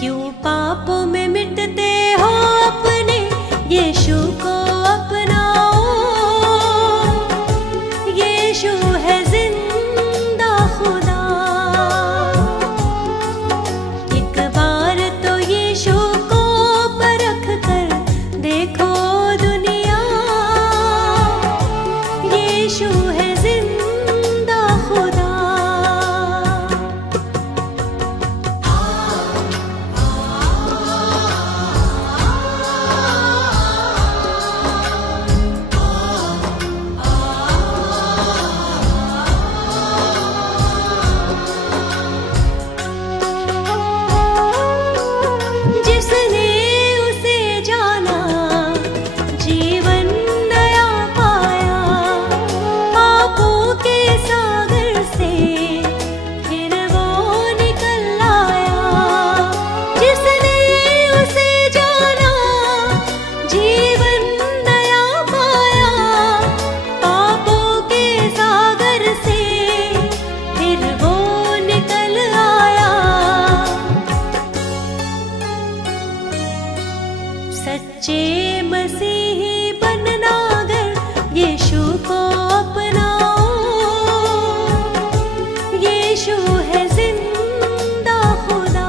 क्यों पापों में मिटते हो अपने यीशु को अपनाओ। यीशु है जिंदा खुदा। एक बार तो यीशु को परख कर देखो दुनिया। यीशु है जिंदा खुदा। जिसने उसे जाना जीवन नया पाया। पापों के सागर से फिर वो निकल आया। जिसने उसे जाना जीवन नया पाया। पापों के सागर से फिर वो निकल आया। सच्चे मसीही बनना अगर यीशु को अपनाओ। यीशु है जिंदा खुदा।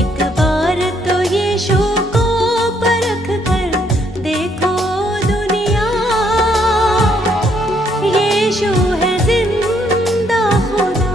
एक बार तो यीशु को परख कर देखो दुनिया। यीशु है जिंदा खुदा।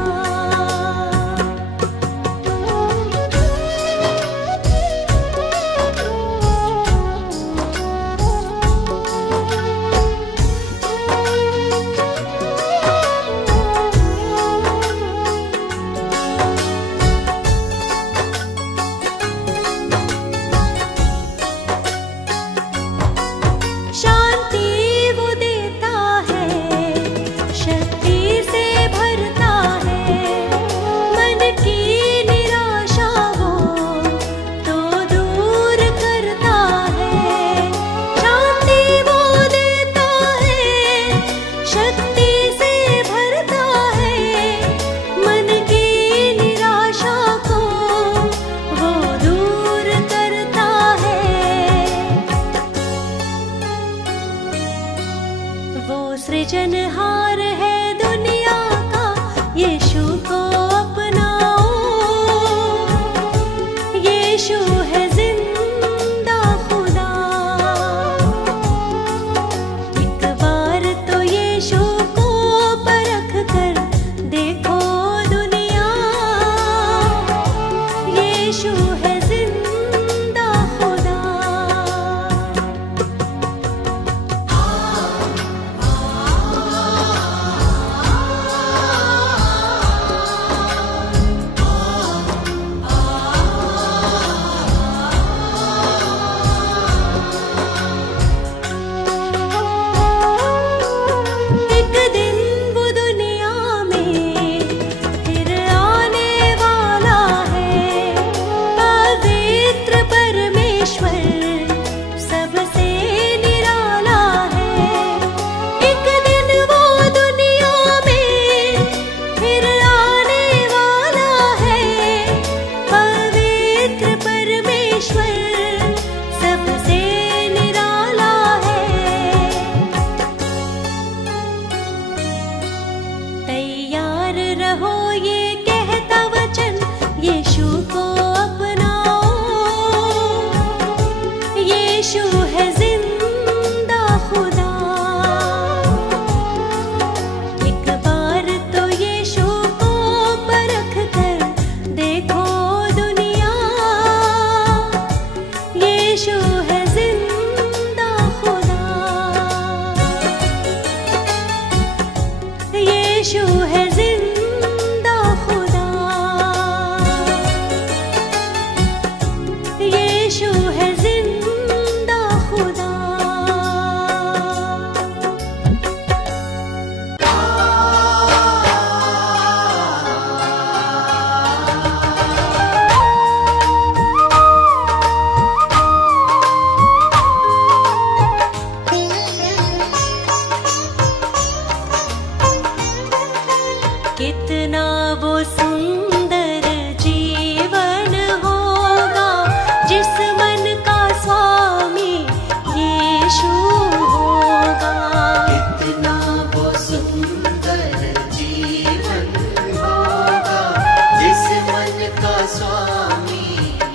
स्वामी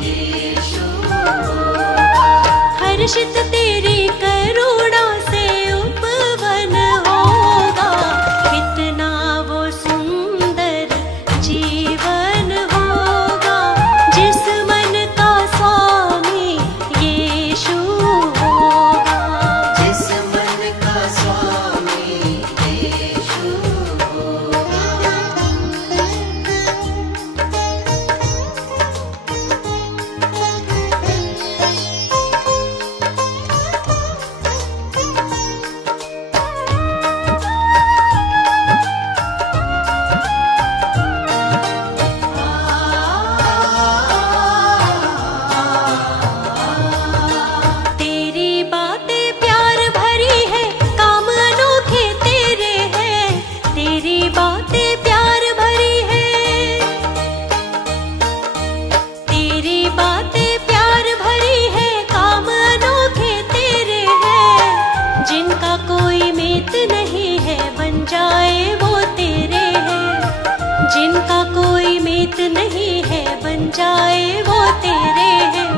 यीशु हर्षित तेरी करुणा से उपवन होगा, कितना वो सुंदर जीवन होगा, जिस मन का स्वामी यीशु होगा। जिस मन का स्वामी यीशु होगा। तेरी बातें प्यार भरी है, काम अनोखे तेरे हैं। तेरी बातें प्यार भरी है, तेरी बातें प्यार भरी है, काम अनोखे तेरे हैं। जिनका कोई मित नहीं है, बन जाए वो तेरे हैं। जिनका कोई मित नहीं है, बन जाए वो तेरे हैं।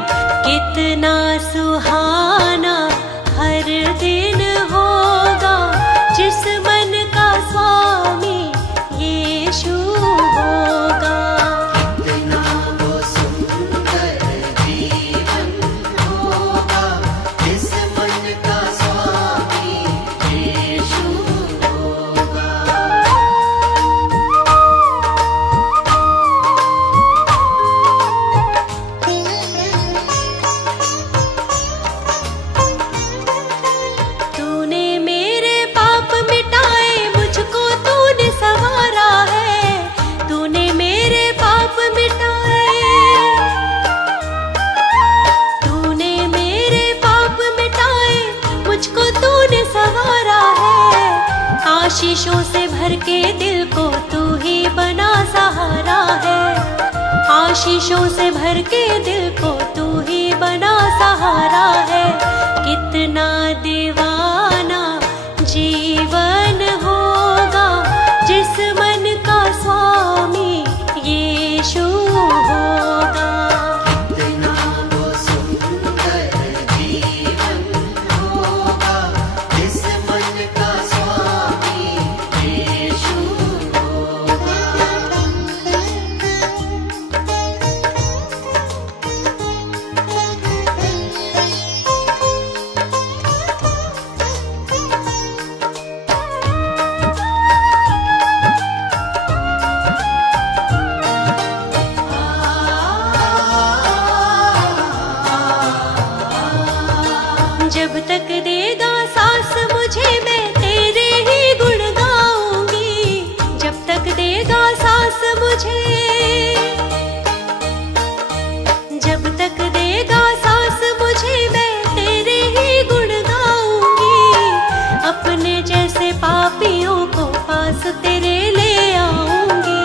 कितना सुहाना हर दिन होगा, जिस मन का स्वामी यीशु होगा। कितना वो सुंदर जीवन होगा, जिस मन का स्वामी यीशु होगा। तूने मेरे पाप मिटाए, मुझको तूने संवारा है। तूने मेरे पाप मिटाए, तूने मेरे पाप मिटाए, मुझको तूने संवारा है। आशीषों से भर के दिल को तू ही बना सहारा है। आशीषों से भर के दिल को तू ही बना सहारा है। कितना दीवाना जीवन होगा, जिस मन का स्वामी यीशु होगा। कितना वो सुंदर जीवन होगा, जिस मन का स्वामी यीशु होगा। जब तक देगा सांस मुझे, मैं तेरे ही गुण गाऊंगी। जब तक देगा सांस मुझे, जब तक देगा सांस मुझे, मैं तेरे ही गुण गाऊंगी। अपने जैसे पापियों को पास तेरे ले आऊंगी।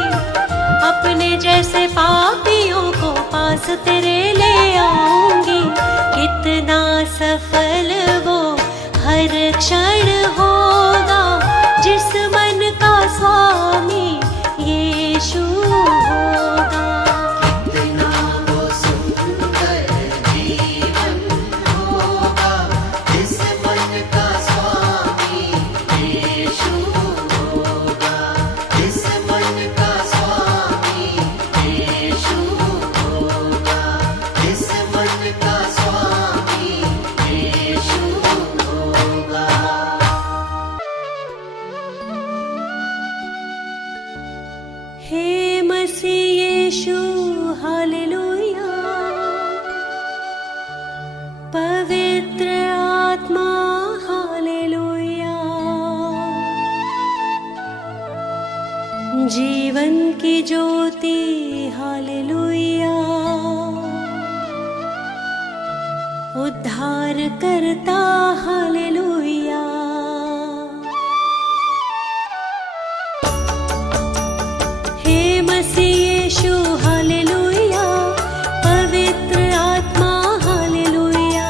अपने जैसे पापियों को पास तेरे ले आऊंगी। कितना सफल वो हर क्षण होगा, जिस मन का स्वामी यीशु होगा। कितना वो सुंदर जीवन होगा, जिस मन का स्वामी यीशु होगा। जिस मन का स्वामी यीशु होगा। जिस मन का स्वामी यीशु होगा। हे मसीह यीशु हालेलुया। पवित्र आत्मा हालेलुया। जीवन की ज्योति हालेलुया। उद्धार करता हालेलुया। हे मसीह यीशु हालेलुया। पवित्र आत्मा हालेलुया।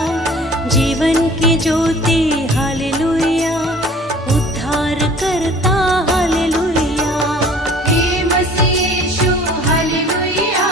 जीवन की ज्योति हालेलुया। उद्धार करता हालेलुया। हे मसीह यीशु हालेलुया।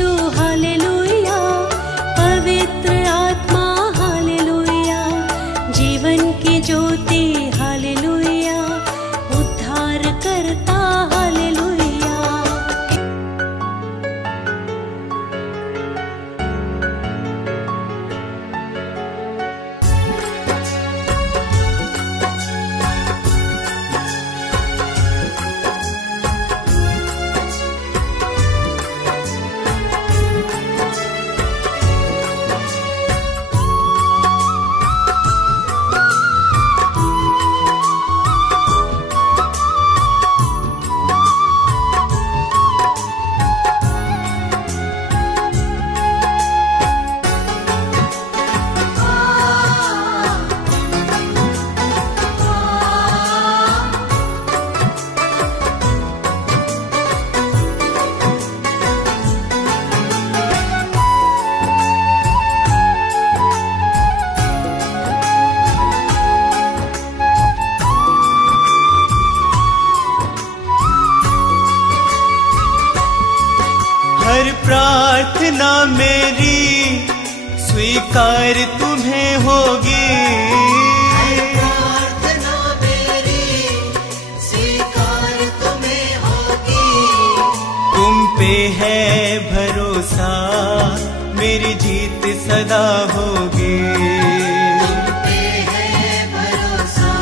यीशु हालेलुया, पवित्र आत्मा हालेलुया, जीवन की ज्योति हालेलुया, उद्धार करता हालेलुया। हर प्रार्थना मेरी स्वीकार तुम्हें होगी, प्रार्थना मेरी स्वीकार तुम्हें होगी। तुम पे है भरोसा, मेरी जीत सदा होगी। तुम पे है भरोसा,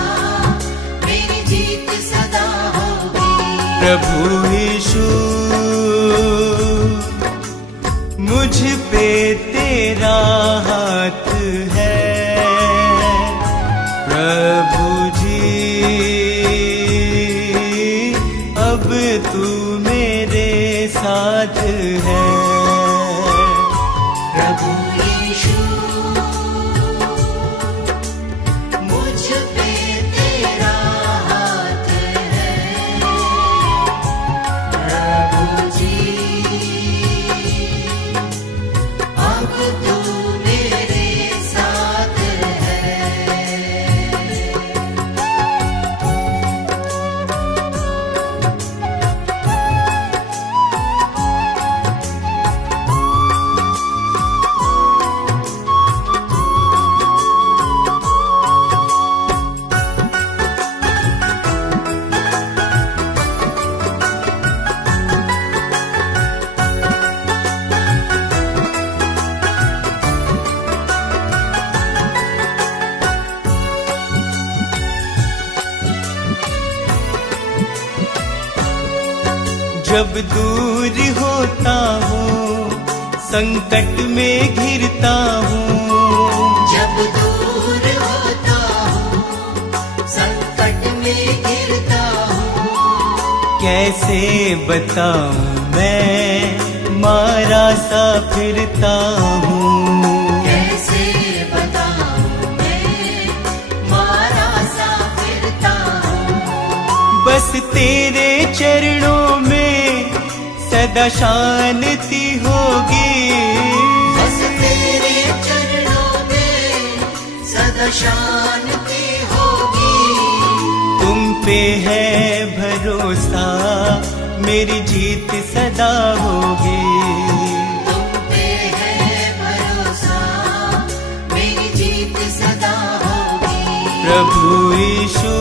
मेरी जीत सदा होगी। प्रभु यीशु मुझ पे तेरा हाथ है, प्रभु जी अब तू मेरे साथ है। प्रभु यीशु मुझ पे तेरा हाथ है, प्रभु जी अब तू मेरे साथ है। जब दूर होता हूँ, संकट में घिरता हूँ, जब दूर होता हूँ, संकट में गिरता हूँ। कैसे बताऊँ मैं मारा सा फिरता हूँ। कैसे बताऊँ मैं मारा सा फिरता हूँ। बस तेरे चरणों में सदा शांति होगी, बस तेरे चरणों में सदा शांति होगी। तुम पे है भरोसा, मेरी जीत सदा होगी। तुम पे है भरोसा, मेरी जीत सदा होगी। प्रभु यीशु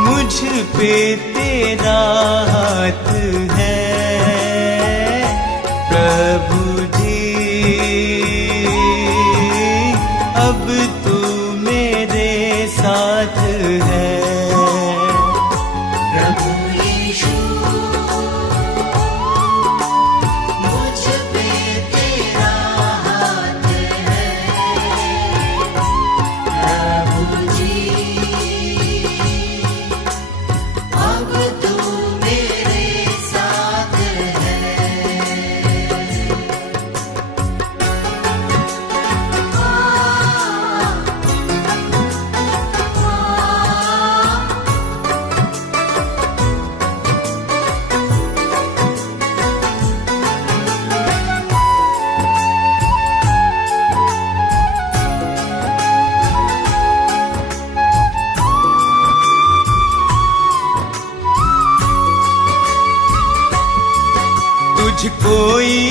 मुझ पे तेरा हाथ है, प्रभु जी अब तू मेरे साथ है। प्रभु यीशु मुझ पे तेरा हाथ है, प्रभु जी अब तू मेरे साथ है। आ, आ,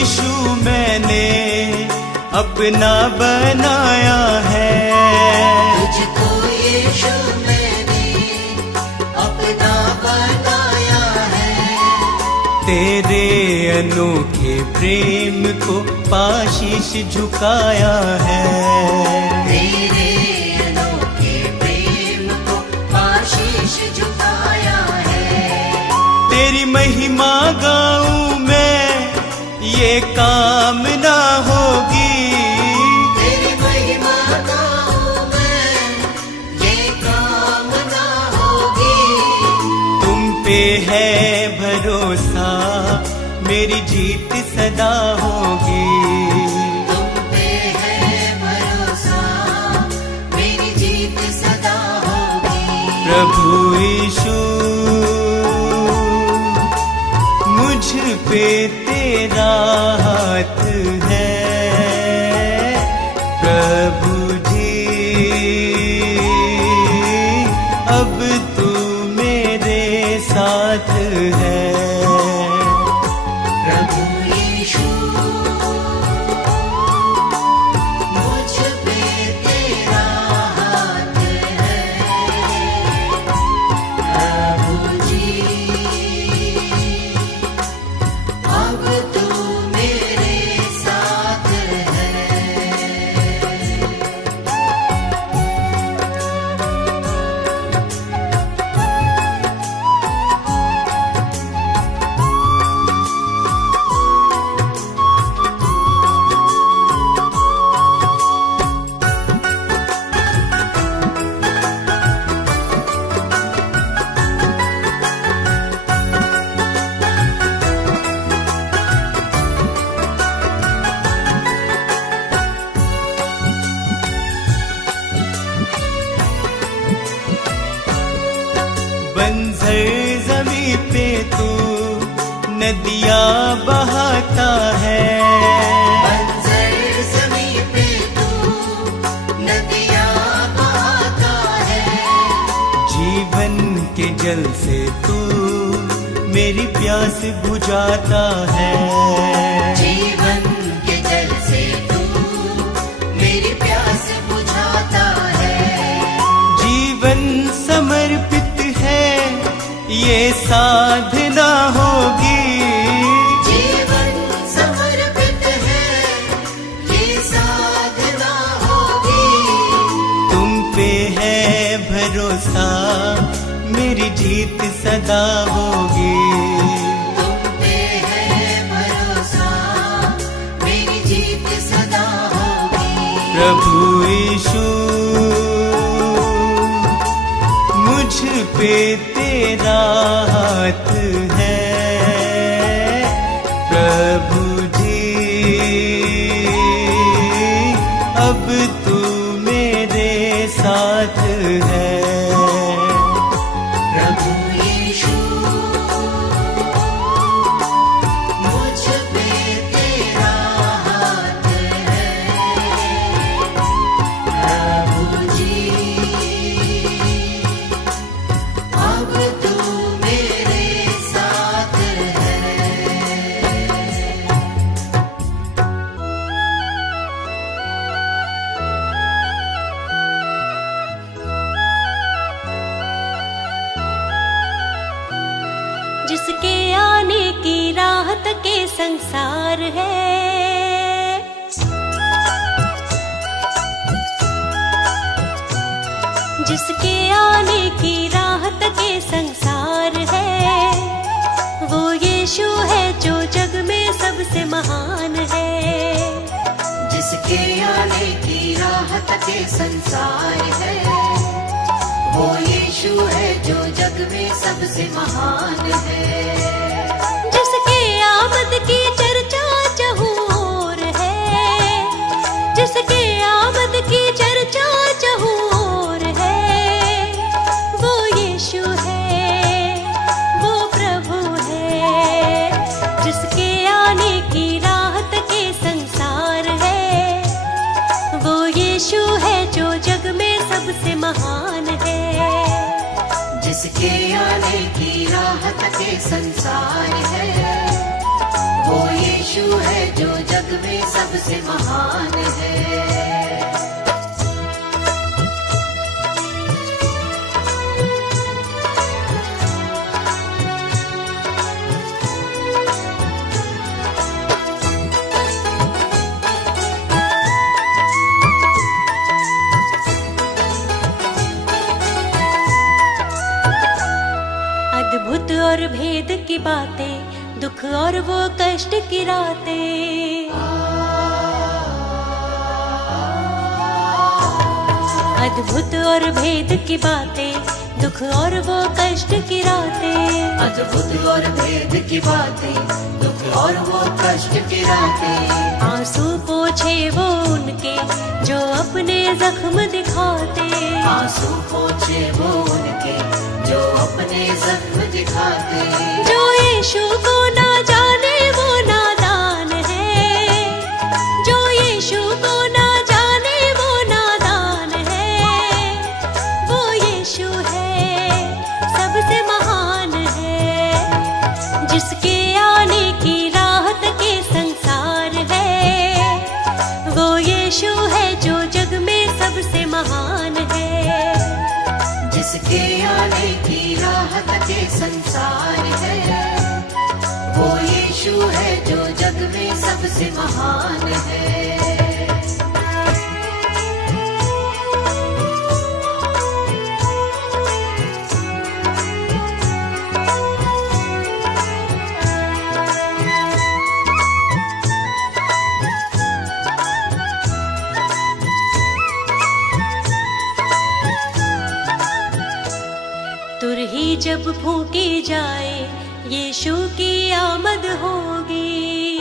यीशु मैंने अपना बनाया है। तुझको यीशु मैंने अपना बनाया है। तेरे अनोखे प्रेम को पाशीश झुकाया है। तेरे अनोखे प्रेम को आशीष झुकाया है। तेरी महिमा गाऊं मैं, ये कामना होगी। तेरी महिमा गाऊं मैं, ये कामना होगी। तुम पे है भरोसा, मेरी जीत सदा होगी। तुम पे है भरोसा, मेरी जीत सदा होगी। प्रभु यीशु मुझ पे तेरा हाथ है। प्रभु जी अब तू मेरे साथ है। प्रभु यीशु मुझ पे तेरा हाथ है। प्रभु जी अब तू मेरे साथ है। बंजर जमी पे तू नदियाँ बहाता है। बंजर ज़मीं पे तू नदियाँ बहाता है। जीवन के जल से तू मेरी प्यास बुझाता है। जीवन के जल से तू मेरी प्यास बुझाता है। जीवन समर्पित है, ये साधना होगी। जीवन समर्पित है, ये साधना होगी। तुम पे है भरोसा, मेरी जीत सदा होगी। तुम पे है भरोसा, मेरी जीत सदा होगी। प्रभु यीशु मुझ पे तेरा हाथ है। प्रभु जी अब तू मेरे साथ है। प्रभु यीशु मुझ पे तेरा हाथ है। प्रभु जी अब तू मेरे साथ है। जिसके आने की राहत के संसार है। जिसके आने की राहत के संसार है, वो यीशु है जो जग में सबसे महान है। जिसके आने की राहत के संसार है, वो यीशु है जो जग में सबसे महान है। जिसके आमद की चर्चा चहु ओर है। जिसके आमद की चर्चा चहु ओर है, वो यीशु है, वो प्रभु है। जिसके आने की राहत के संसार है, वो यीशु है जो जग में सबसे महान है। जिसके आने की राहत के संसार है, वो यीशु है जो में सबसे महान है। अद्भुत और भेद की बातें, दुख और वो कष्ट की रातें। अद्भुत और भेद की बातें, दुख और वो कष्ट की रातें। अद्भुत और भेद की बातें, दुख और वो कष्ट की रातें। आंसू पोछे वो उनके जो अपने जख्म दिखाते। आंसू पोछे वो उनके जो अपने जख्म दिखाते। जो यीशु को ना जाने वो नादान है। जो यीशु को ना जाने वो नादान है। वो यीशु है सबसे महान है। जिसके आने की राहत के संसार है। वो यीशु है जो जग में सबसे महान है। जिसके आने की राहत के संसार है। वो यीशु है जो जग में सबसे महान है। तुरही जब फूकी जाए यीशु की आमद होगी।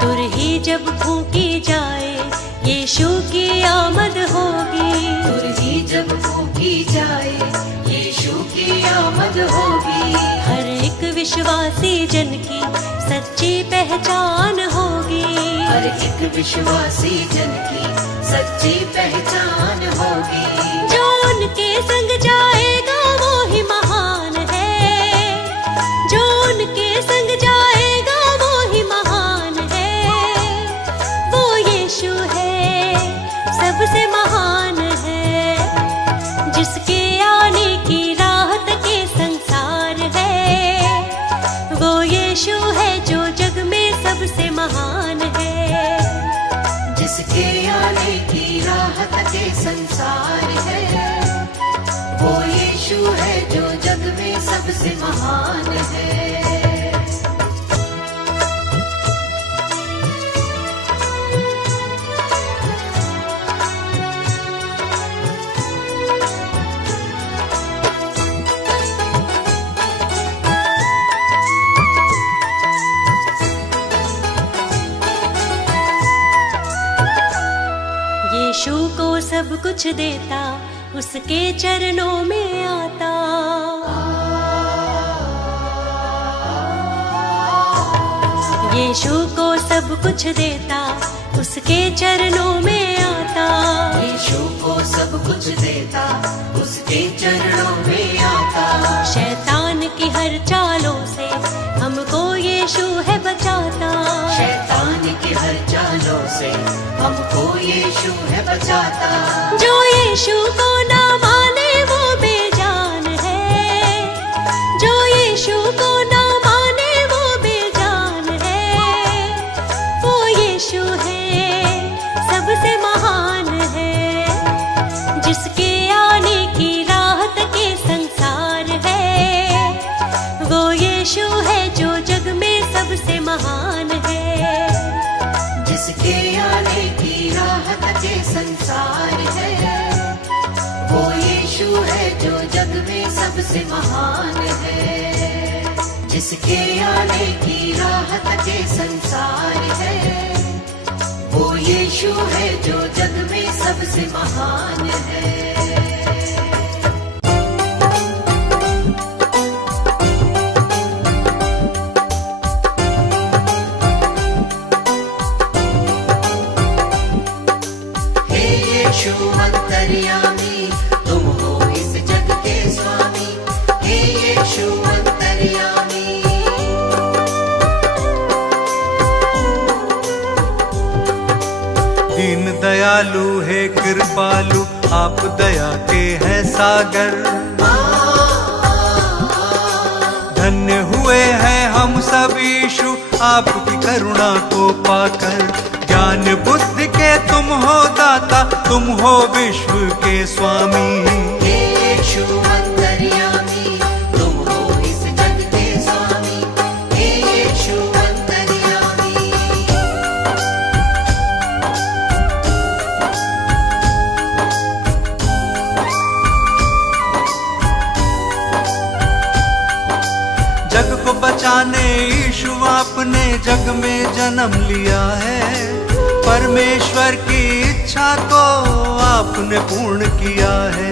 तुरही जब फूकी जाए यीशु की आमद होगी। तुरही जब फूकी जाए यीशु की आमद होगी। हर एक विश्वासी जन की सच्ची पहचान होगी। हर एक विश्वासी जन की सच्ची पहचान होगी। जो उनके संग जाएगा वो ही महान है। जो उनके संग जाएगा वो ही महान है। वो यीशु है सबसे महान है। जिसके आने की राहत के संसार है। वो यीशु है जो जग में सबसे महान है। जिसके आने की राहत के संसार है। वो यीशु है जो जग में सबसे महान है। यीशु को सब कुछ देता, उसके चरणों में आता। यीशु को सब कुछ देता, उसके चरणों में आता। यीशु को सब कुछ देता, उसके चरणों में आता। शैतान की हर चालों से हमको यीशु है बचाता। शैतान की हर चालों से हमको यीशु है बचाता। जो यीशु को ना माने वो बेजान है। जो यीशु को ना माने वो बेजान है। वो यीशु है सबसे महान है। जिसके आने की राहत के संसार है। वो यीशु है जो जग में सबसे महान है। जिसके आने की राहत के संसार है। वो यीशु है जो जग में सबसे महान है। जिसके आने की राहत के संसार है। वो यीशु है जो जग में सबसे महान है। यीशु अंतर्यामी, तुम हो इस जग के स्वामी। हे यीशु अंतर्यामी, दीन दयालु है कृपालु, आप दया के हैं सागर। धन्य हुए हैं हम सब यीशु, आपकी करुणा को पाकर। ज्ञान बुद्धि के तुम हो दाता, तुम हो विश्व के स्वामी। हे यीशु अंतर्यामी, तुम हो इस जग के स्वामी। हे यीशु अंतर्यामी। जग को बचाने यीशु आपने जग में जन्म लिया है। परमेश्वर की इच्छा को आपने पूर्ण किया है।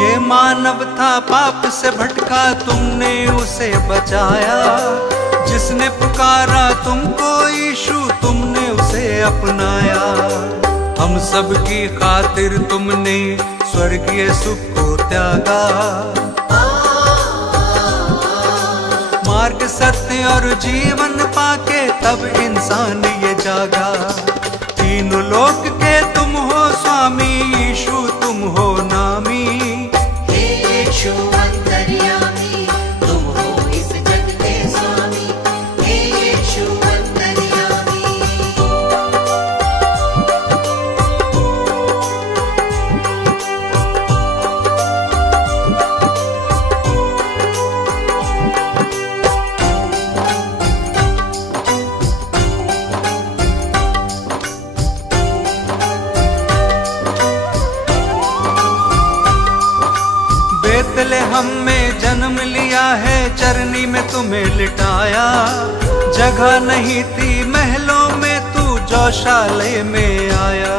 ये मानव था पाप से भटका, तुमने उसे बचाया। जिसने पुकारा तुमको यीशु, तुमने उसे अपनाया। हम सब की खातिर तुमने स्वर्गीय सुख को त्यागा। मार्ग सत्य और जीवन पाके तब इंसान ये जागा। तीनों लोक के तुम हो स्वामी, यीशु तुम हो नामी। हे यीशु अंतर्यामी, तुम हो इस जग के स्वामी। हे यीशु अंतर्यामी। बेतलेहम में जन्म लिया है, चरनी में तुम्हें लिटाया। जगह नहीं थी महलों में, तू गौशाले में आया।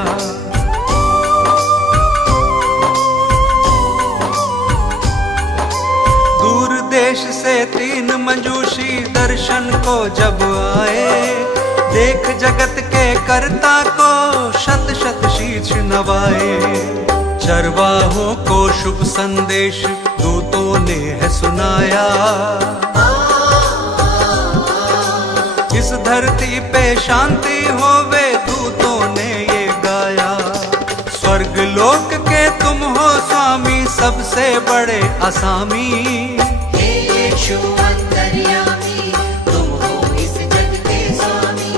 दूर देश से 3 मंजूषी दर्शन को जब आए। देख जगत के कर्ता को शत शत शीश नवाए। चरवाहों को शुभ संदेश दूतों ने है सुनाया। इस धरती पे शांति होवे, दूतों ने ये गाया। स्वर्ग लोक के तुम हो स्वामी, सबसे बड़े असामी। हे यीशु अंतर्यामी, तुम हो इस जग के स्वामी।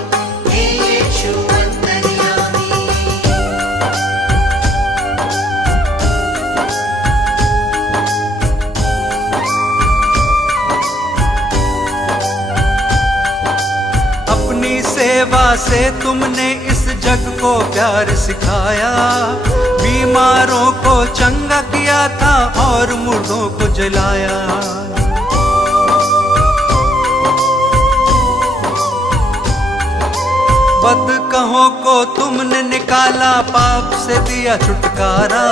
हे यीशु अंतर्यामी। अपनी सेवा से तुमने इस जग को प्यार सिखाया। बीमारों को चंगा किया था और मुर्दों को जलाया। बदकहों को तुमने निकाला, पाप से दिया छुटकारा।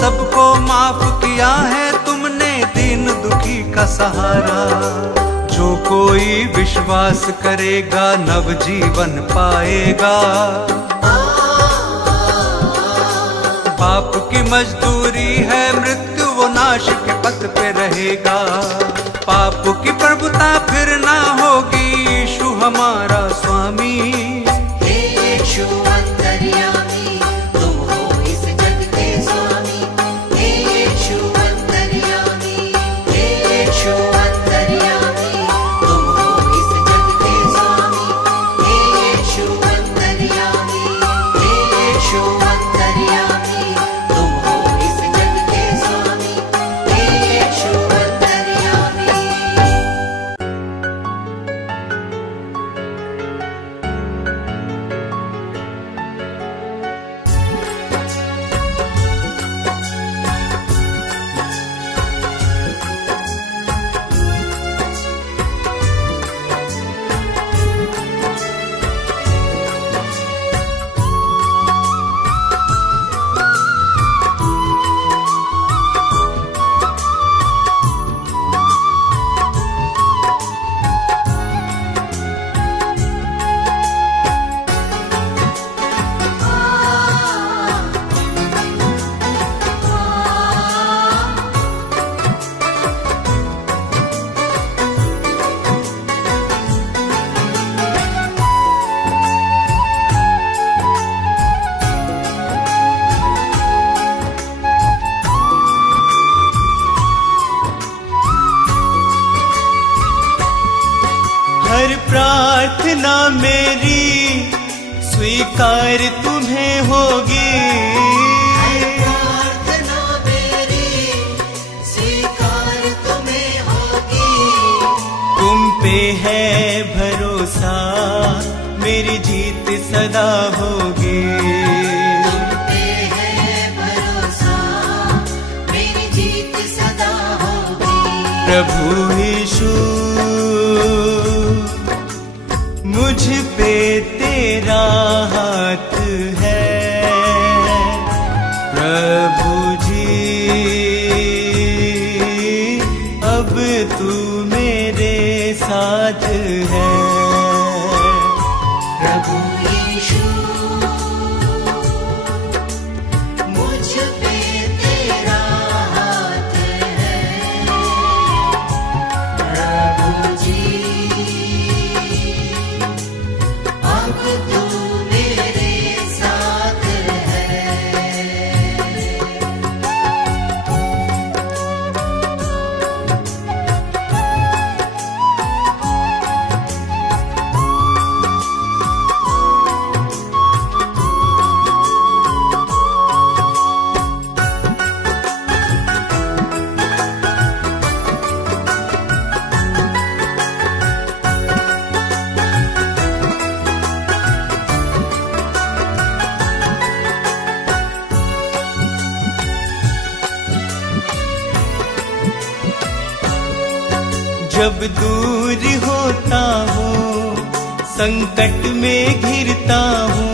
सबको माफ किया है तुमने, दीन दुखी का सहारा। जो कोई विश्वास करेगा नव जीवन पाएगा। पाप की मजदूरी है मृत्यु, वो नाश के पथ पे रहेगा। पाप की प्रभुता फिर ना होगी, यीशु हमारा स्वामी। हे यीशु अंतर्यामी, तुम हो इस जग के स्वामी। हे यीशु अंतर्यामी। हे यीशु अंतर्यामी, तुम हो इस जग के स्वामी। हे यीशु अंतर्यामी। हे यीशु अंतर्यामी, तुम हो इस जग के स्वामी। हे यीशु अंतर्यामी। हर प्रार्थना मेरी स्वीकार तुम्हें होगी। प्रार्थना मेरी स्वीकार तुम्हें होगी। तुम पे है भरोसा मेरी जीत सदा होगी। तुम पे है भरोसा मेरी जीत सदा होगी। प्रभु यीशु मुझ पे तेरा हाथ है। प्रभु जी अब तू मेरे साथ है। प्रभु यीशु मुझ पे तेरा हाथ है। प्रभु जी अब तू मेरे साथ है। जब दूर होता हूँ संकट में घिरता हूँ।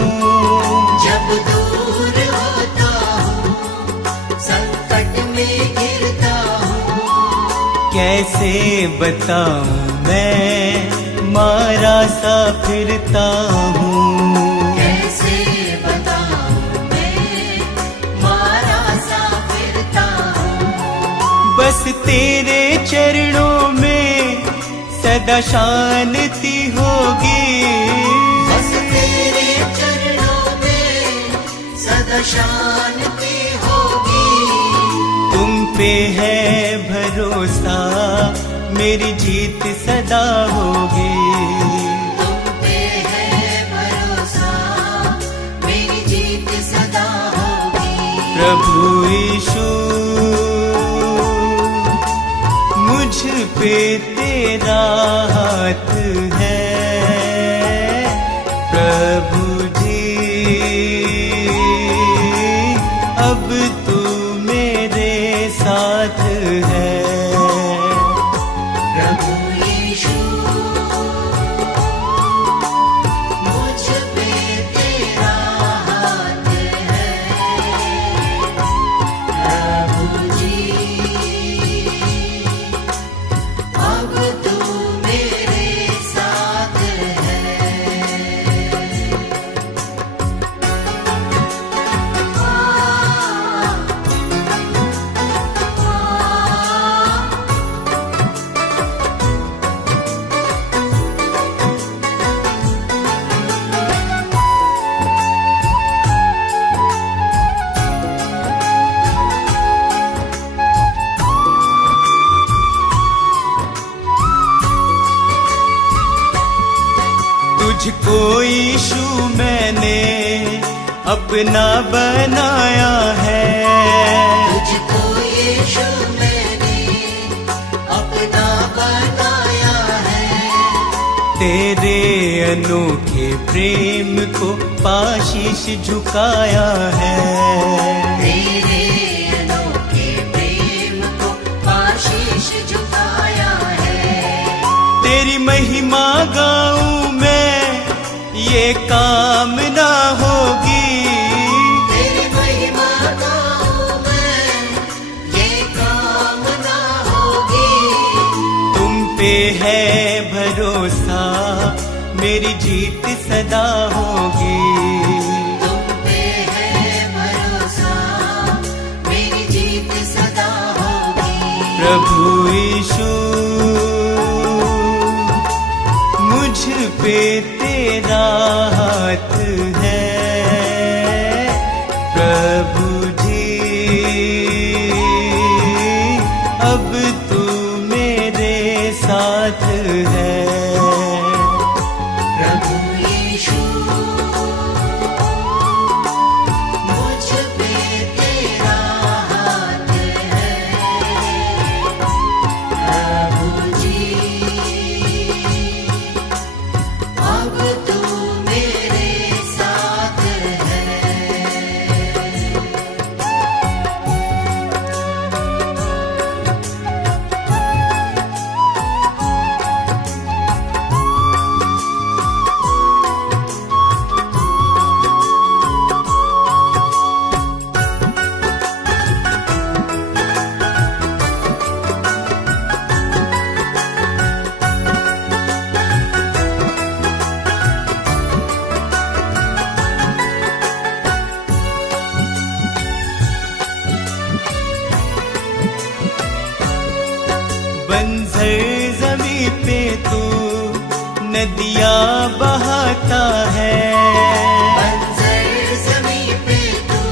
जब दूर होता हूँ संकट में गिरता हूँ। कैसे बताऊँ मैं मारा सा फिरता हूँ। कैसे बताऊँ मैं मारा सा फिरता हूँ। बस तेरे चरणों में सदा शांति होगी। बस तेरे चरणों में सदा शांति होगी। तुम पे है भरोसा मेरी जीत सदा होगी। तुम पे है भरोसा मेरी जीत सदा होगी। प्रभु यीशु मुझ पे तेरा हाथ है। प्रभु जी अब तू मेरे साथ है। प्रभु यीशु मुझ पे तेरा हाथ है। प्रभु जी अब तू मेरे साथ है। तुझको यीशु मैंने अपना बनाया है। तुझको यीशु मैंने अपना बनाया है। तेरे अनोखे प्रेम को पाशीश झुकाया है। तेरे अनोखे प्रेम को आशीष झुकाया है। तेरी महिमा गाऊं मैं ये कामना होगी। तेरी महिमा गाऊं मैं ये कामना होगी। तुम पे है भरोसा मेरी जीत सदा होगी। तुम पे है भरोसा मेरी जीत सदा होगी। प्रभु यीशु मुझ पे तेरा हाथ है। प्रभु जी अब तू मेरे साथ है। पे तू नदियाँ बहाता है। बंजर ज़मीं पे तू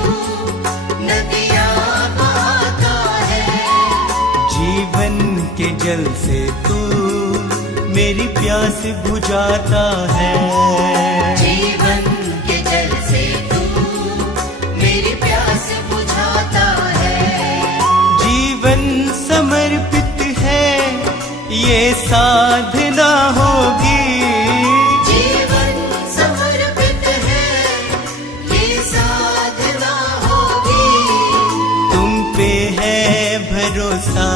नदियाँ बहाता है। जीवन के जल से तू मेरी प्यास बुझाता है। जीवन के जल से तू मेरी प्यास बुझाता है। जीवन समर्पित है ये साधना होगी। जीवन समर्पित है ये साधना होगी। तुम पे है भरोसा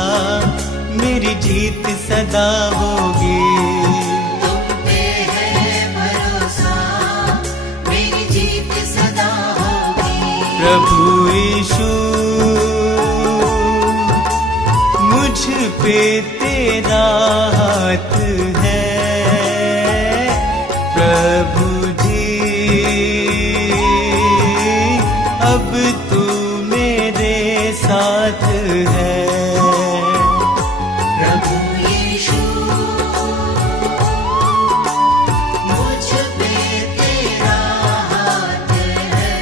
मेरी जीत सदा होगी। तुम पे है भरोसा मेरी जीत सदा होगी। प्रभु यीशु मुझ पे तेरा हाथ है। प्रभु जी अब तू मेरे साथ है। प्रभु यीशु मुझ पे तेरा हाथ है।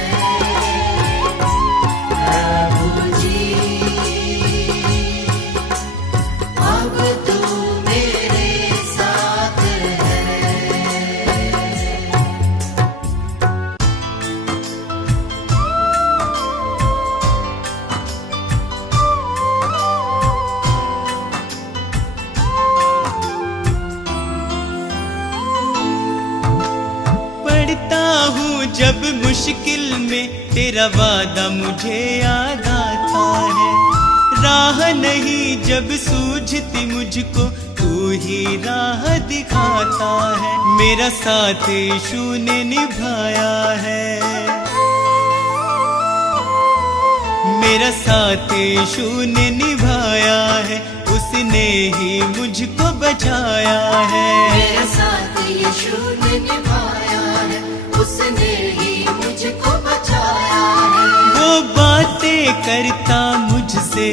प्रभु जी अब तू मेरे साथ है। पढ़ता हूँ जब मुश्किल में तेरा वादा मुझे याद आता है। राह नहीं जब सूझती मुझको तू ही राह दिखाता है। मेरा साथ यीशु ने निभाया है। मेरा साथ यीशु ने निभाया है। उसने ही मुझको बचाया है। मेरा साथ यीशु ने निभाया है। उसने ही मुझको बचाया है। वो बातें करता मुझसे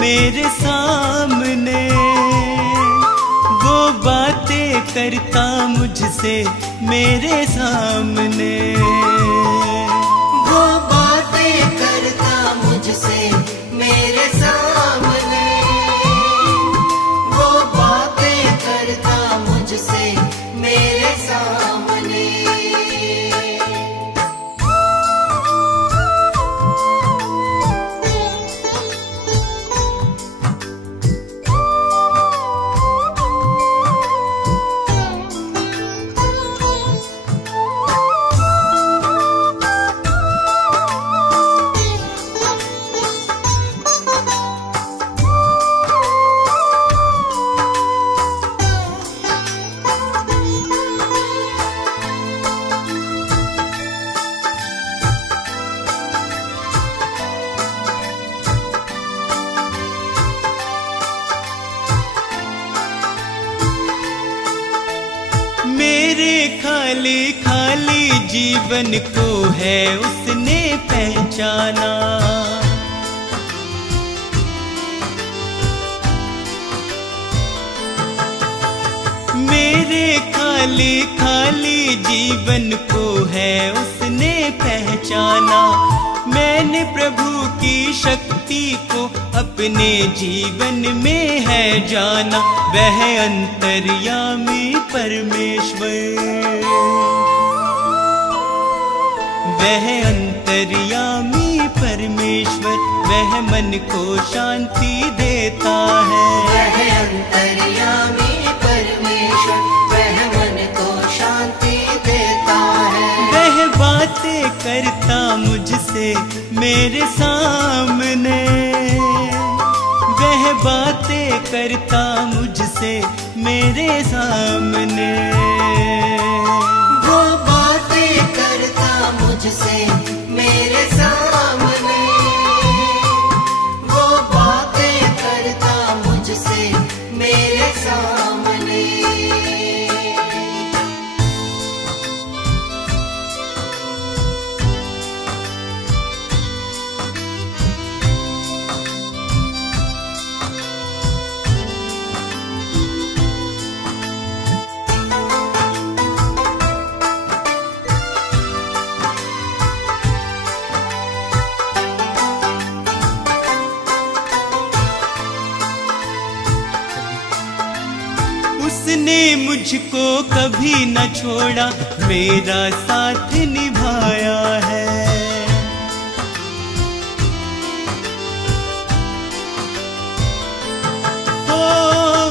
मेरे सामने। वो बातें करता मुझसे मेरे सामने। वो बातें करता मुझसे मेरे सामने। वो बातें करता मुझसे मेरे सामने। मेरे खाली खाली जीवन को है उसने पहचाना। मेरे खाली खाली जीवन को है उसने पहचाना। मैंने प्रभु की शक्ति को अपने जीवन में है जाना। वह अंतर्यामी परमेश्वर, वह अंतर्यामी परमेश्वर, वह मन को शांति देता है। वह अंतर्यामी परमेश्वर, वह मन को शांति देता है। वह बातें करता मुझसे मेरे सामने। वह बातें करता मुझसे मेरे सामने। वो बातें करता मुझसे मेरे सामने। वो बातें करता मुझसे मेरे सामने। मुझको कभी न छोड़ा, मेरा साथ निभाया है। ओ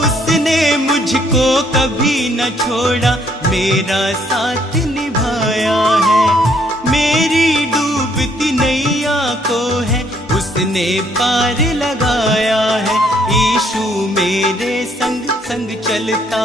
उसने मुझको कभी न छोड़ा, मेरा साथ निभाया है। मेरी डूबती नैया को है उसने पार लगाया है। यीशु मेरे संग संग चलता,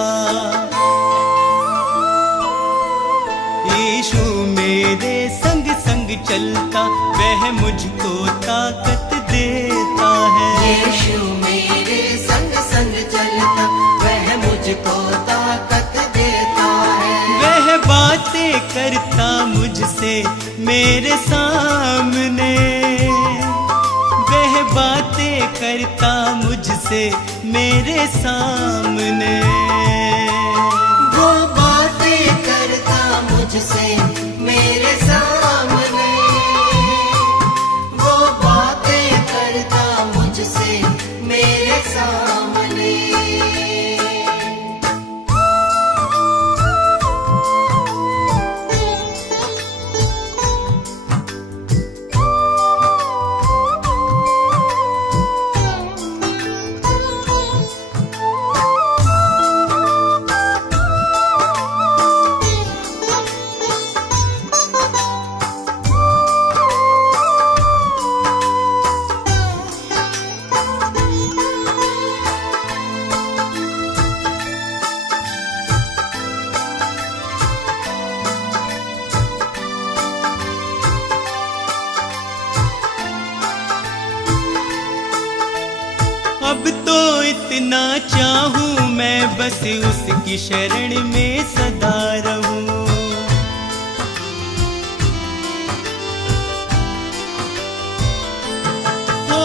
यीशु मेरे संग संग चलता, वह मुझको ताकत देता है। यीशु मेरे संग संग चलता, वह मुझको ताकत देता है। वह बातें करता मुझसे मेरे सामने, वह बातें करता मुझसे मेरे सामने। वो बातें करता मुझसे मेरे सामने, वो बातें करता मुझसे मेरे सामने। अब तो इतना चाहूं मैं, बस उसकी शरण में सदा रहूं। ओ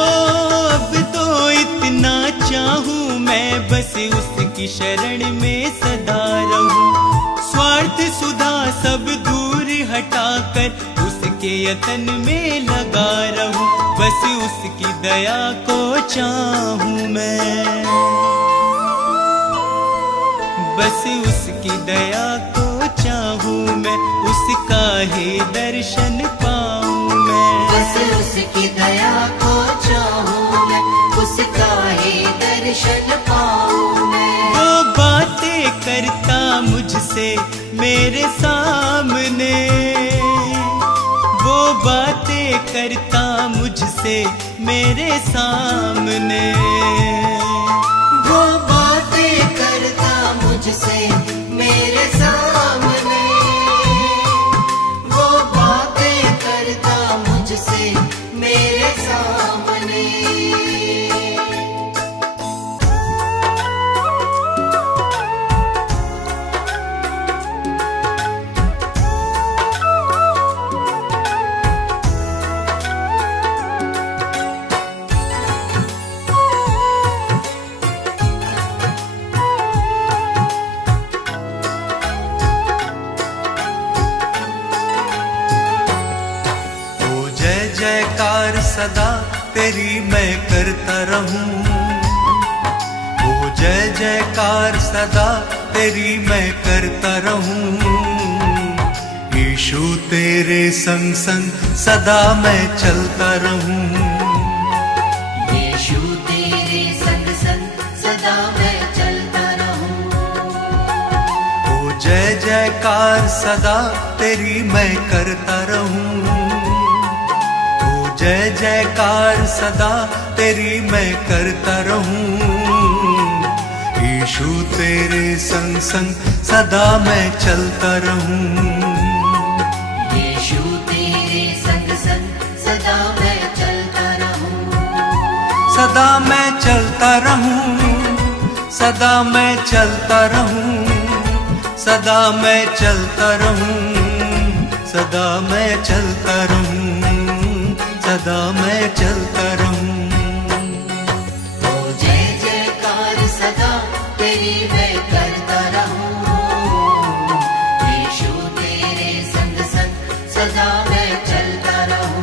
अब तो इतना चाहूं मैं, बस उसकी शरण में सदा रहूं। स्वार्थ सुधा सब दूर हटाकर उसके यतन में लगा रहूं। बस उसकी दया को चाहूं मैं, बस उसकी दया को चाहूं मैं, उसका ही दर्शन पाऊं मैं। बस उसकी दया को चाहूं मैं, उसका ही दर्शन पाऊं मैं। वो बातें करता मुझसे मेरे सामने, वो बातें करता मुझसे मेरे सामने। वो बातें करता मुझसे मेरे सामने, वो बातें करता मुझसे मेरे सामने। जयकार सदा तेरी मैं करता रहूं। ओ जय जयकार सदा तेरी मैं करता रहूं। यीशु तेरे संग संग सदा मैं चलता रहूं। यीशु तेरे संग संग सदा मैं चलता रहूं। ओ जय जयकार सदा तेरी मैं करता रहूं। जय जयकार सदा तेरी मैं करता रहूं। यीशु तेरे संग संग सदा मैं चलता रहूं। यीशु तेरे संग संग सदा मैं चलता रहूं। सदा मैं चलता रहूं, सदा मैं चलता रहूं, सदा मैं चलता रहूं, सदा मैं चलता रहूं, सदा मैं चलता रहूं। ओ जय जयकार सदा तेरी मैं करता रहूं। यीशु तेरे संग संग सदा मैं चलता रहूं।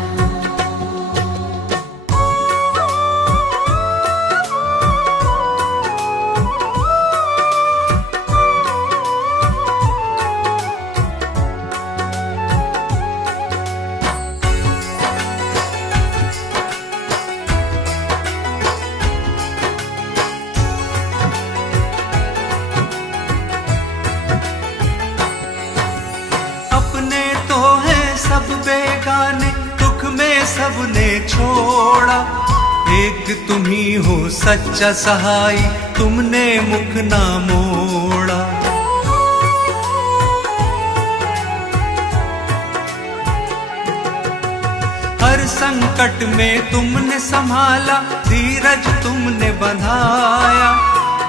सबने छोड़ा, एक तुम ही हो सच्चा सहाय, तुमने मुख ना मोड़ा। हर संकट में तुमने संभाला, धीरज तुमने बंधाया,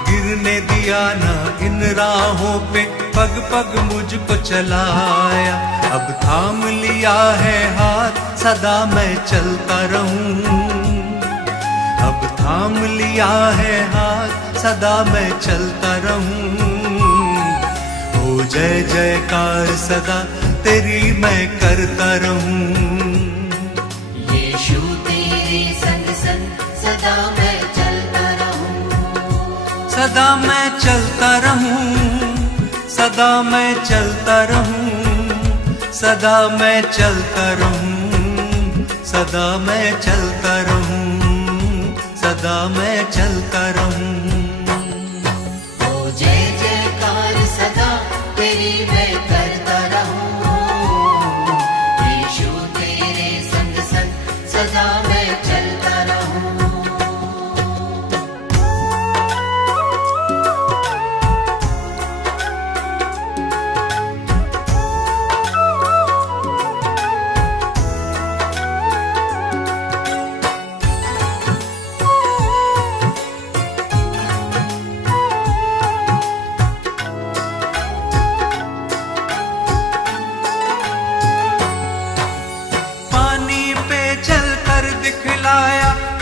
गिरने दिया ना इन राहों पे, पग पग मुझको चलाया। अब थाम लिया है हाथ, सदा मैं चलता रहूं। अब थाम लिया है हाथ, सदा मैं चलता रहूं। ओ जय जयकार सदा तेरी मैं करता रहूं। यीशु तेरे संग संग सदा मैं चलता रहूं। सदा मैं चलता रहूं, सदा मैं चलता रहूं, सदा मैं चलता रहूं, सदा मैं चलता रहूं, सदा मैं चलता रहूं। ओ जय जयकार सदा तेरी मैं करता रहूं। यीशु तेरे संग संग सदा मैं चलता रहूं।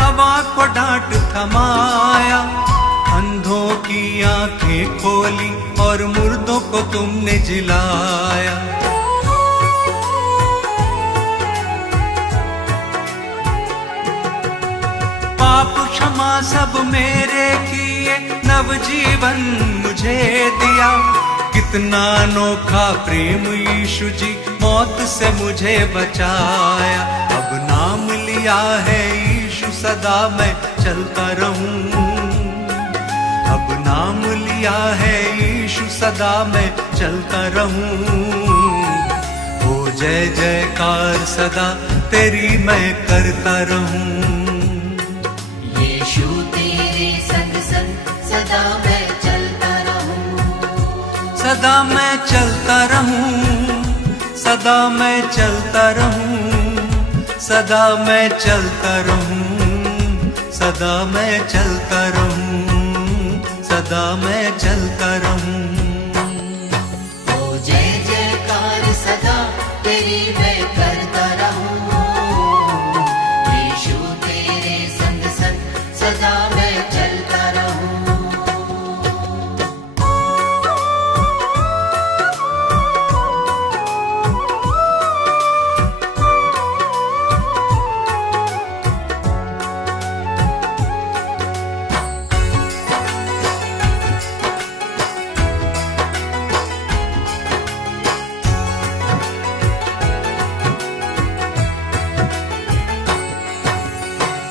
हवा को डांट थमाया, अंधों की आंखें खोली और मुर्दों को तुमने जिलाया। पाप क्षमा सब मेरे किए, नवजीवन मुझे दिया। कितना अनोखा प्रेम यीशु जी, मौत से मुझे बचाया। अब नाम लिया है यीशु, सदा मैं चलता रहूं। अब नाम लिया है यीशु, सदा मैं चलता रहूं। ओ जय जयकार सदा तेरी मैं करता रहूं। यीशु तेरे संग संग सदा मैं चलता रहूं। सदा मैं चलता रहूं, सदा मैं चलता रहूं, सदा मैं चलता रहूं, सदा मैं चलता रहूं, सदा मैं चलता रहूं। ओ जय जयकार सदा तेरी मैं करता रहूं। यीशु तेरे संग संग सदा मैं चलता रहूं।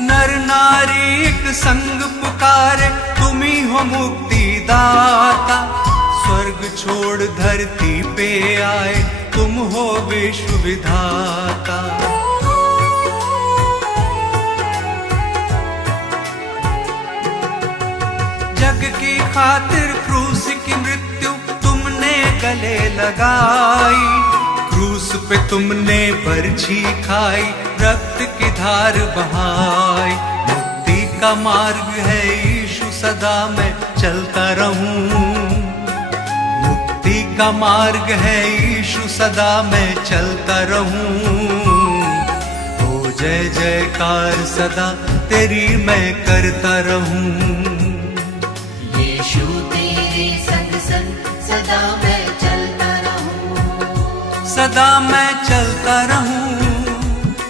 नर नारी एक संग पुकारे, तुम ही हो मुक्ति दाता। स्वर्ग छोड़ धरती पे आए, तुम हो विश्व विधाता। जग की खातिर क्रूस की मृत्यु तुमने गले लगाई। क्रूस पे तुमने बरछी खाई, रक्त की धार बहाई। मुक्ति का मार्ग है यीशु, सदा मैं चलता रहूं। मुक्ति का मार्ग है यीशु, सदा मैं चलता रहूं। ओ जय जयकार सदा तेरी मैं करता रहूं। यीशु तेरे संग संग सदा मैं चलता रहूं। सदा मैं चलता रहूं,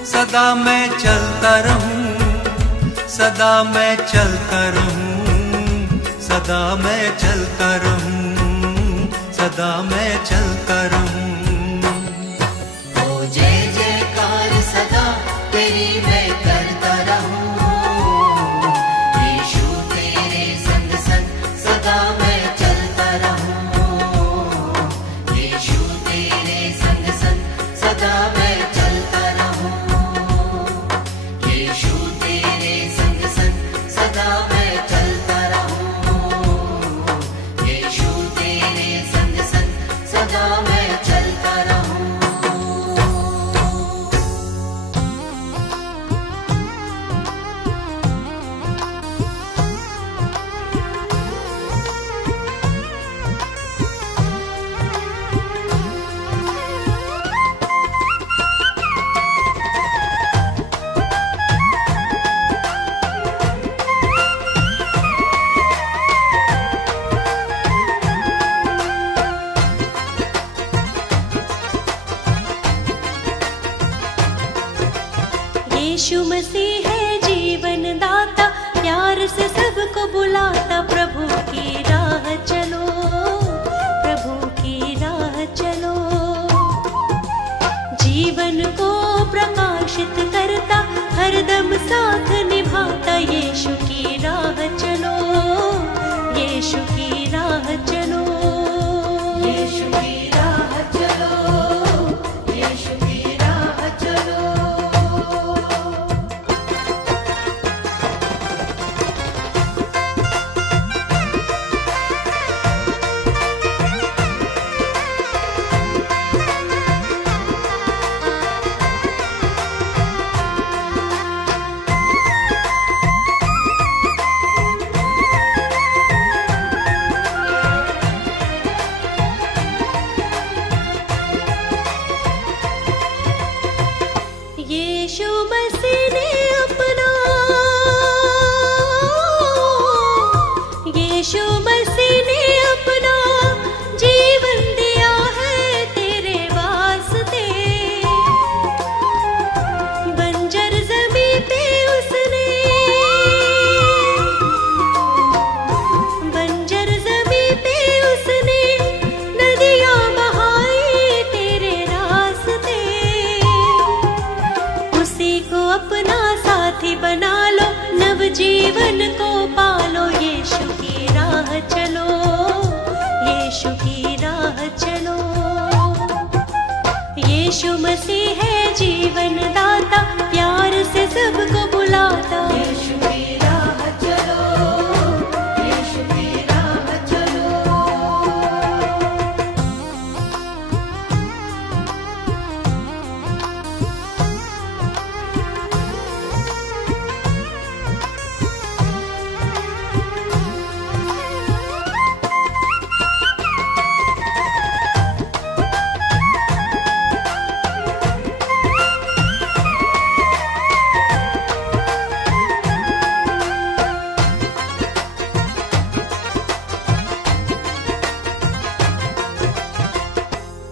सदा मैं चलता रहूं, सदा मैं चलता रहूं, सदा मैं चलता रहूं, सदा मैं चलता रहूं। ओ जय जयकार सदा तेरी मैं करता रहूं। यीशु तेरे संग संग सदा मैं चलता रहूं। यीशु तेरे संग संग सदा मैं चलता रहूं। सदा मैं चलता रहूं। यीशु मसीह है जीवन दाता, प्यार से सबको बुलाता। प्रभु की राह चलो, प्रभु की राह चलो। जीवन को प्रकाशित करता, हरदम साथ निभाता। यीशु की राह चलो, यीशु की राह चलो। यीशु की राह चलो, यीशु की राह चलो। यीशु मसीह ने अपना, यीशु मसीह ने अपना जीवन दिया है तेरे वास्ते। बंजर ज़मीं पे उसने, बंजर ज़मीं पे उसने नदियाँ बहाई तेरे रास्ते। उसी को अपना साथी बना लो, नव जीवन को पालो। यीशु की राह चलो, यीशु की राह चलो। यीशु मसीह है जीवन दाता, प्यार से सबको बुलाता। यीशु की राह चलो, यीशु की राह चलो।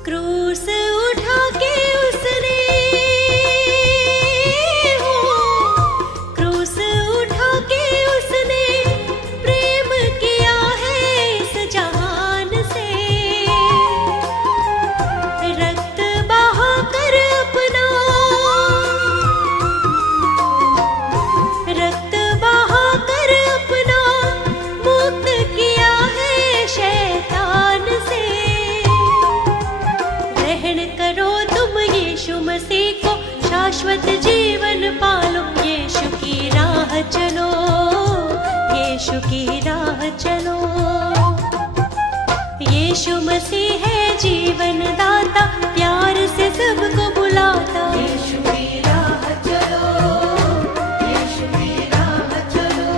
क्रूस उठा के उसने, हो क्रूस उठा के उसने प्रेम किया है इस जहान से। रक्त बहा कर अपना, रक्त बहा कर अपना मुक्त किया है शैतान से। ग्रहण करो तुम यीशु मसीह को, शाश्वत जीवन पालो। यीशु की राह चलो, यीशु की राह चलो। यीशु मसीह है जीवन दाता, प्यार से सबको बुलाता। यीशु की राह चलो, यीशु की राह चलो।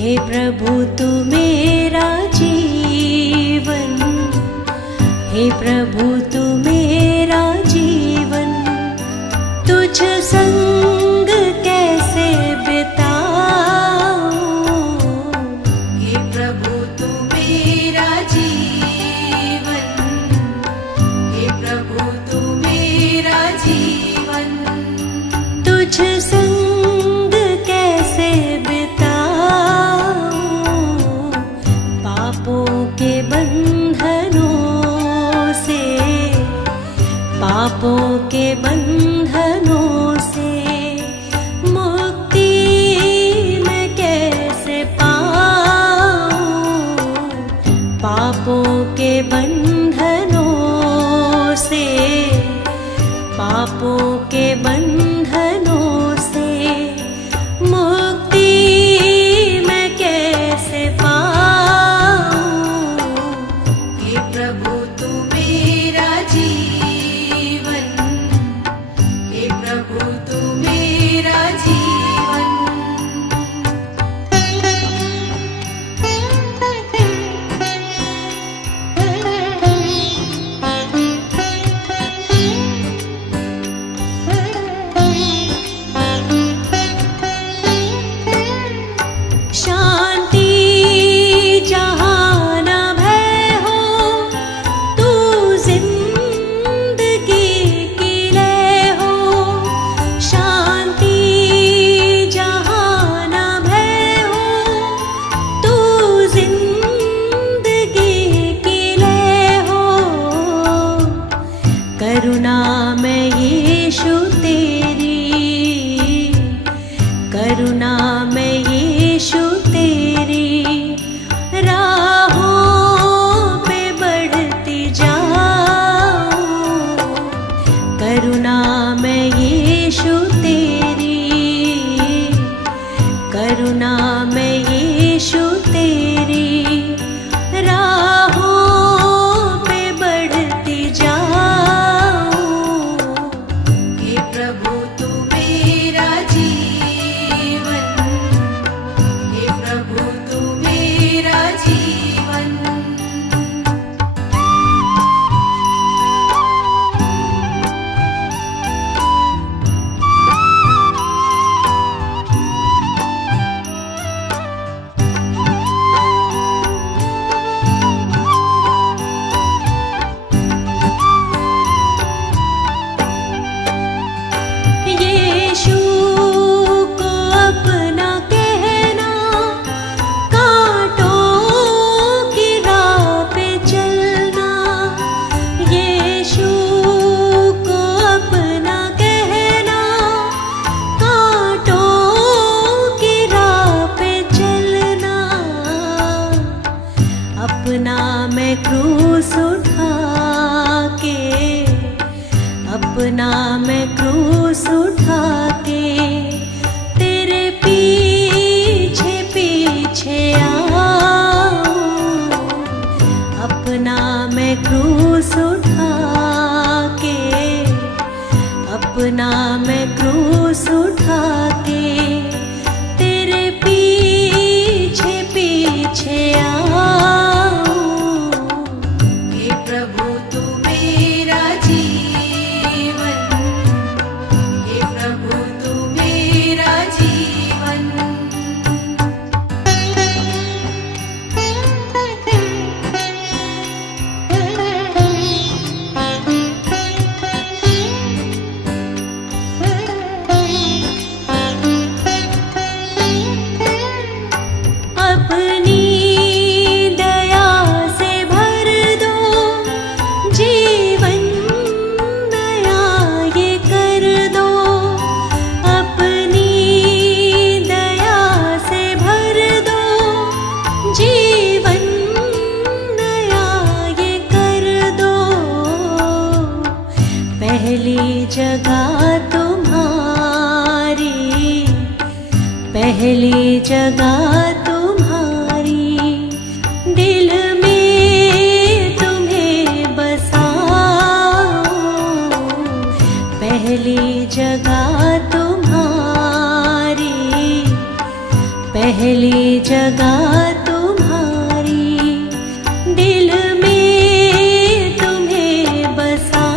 हे प्रभु तू मेरा जीवन, हे प्रभु तू मेरा जीवन, तुझ संग कैसे बिताऊं। हे प्रभु तू मेरा जीवन, हे प्रभु तू मेरा जीवन, तुझ संग कैसे बिताऊं। पापों के बंधनों से, पापों के बंधनों से मुक्ति मैं कैसे पाऊं। पापों के बंधनों से, पापों के बंधनों से मुक्ति मैं कैसे पाऊं। हे प्रभु तू मेरा जीवन, हे प्रभु तू मेरा जीवन। शांति जहाँ न भय हो, तू जिंदगी की लय हो। शांति जहाँ न भय हो, तू जिंदगी की लय हो। करुणा में यीशु तेरी, करुणा में यीशु तेरी राहों पे बढ़ती जाऊं। करुणा में यीशु तेरी, करुणा में यीशु तेरी राहों पे बढ़ती जाऊं। हे प्रभु तू मेरा जीवन, हे प्रभु तू मेरा जीवन। यीशु को अपना कहना, कांटों की राह पे चलना। यीशु को अपना कहना, कांटों की राह पे चलना। अपना मैं क्रूस उठा के, अपना मैं क्रूस उठा के तेरे पीछे पीछे आऊं। अपना मैं क्रूस उठा के, अपना मैं क्रूस उठा के तेरे पीछे पीछे आऊं। हे प्रभु तू मेरा जीवन, हे प्रभु तू मेरा जीवन। अपनी दया से भर दो, जीवन नया ये कर दो। अपनी दया से भर दो, जीवन नया ये कर दो। पहली जगह तुम्हारी, पहली जगह तुम्हारी, दिल में तुम्हें बसाऊं। पहली जगह तुम्हारी, पहली जगह तुम्हारी दिल में तुम्हें बसाऊं।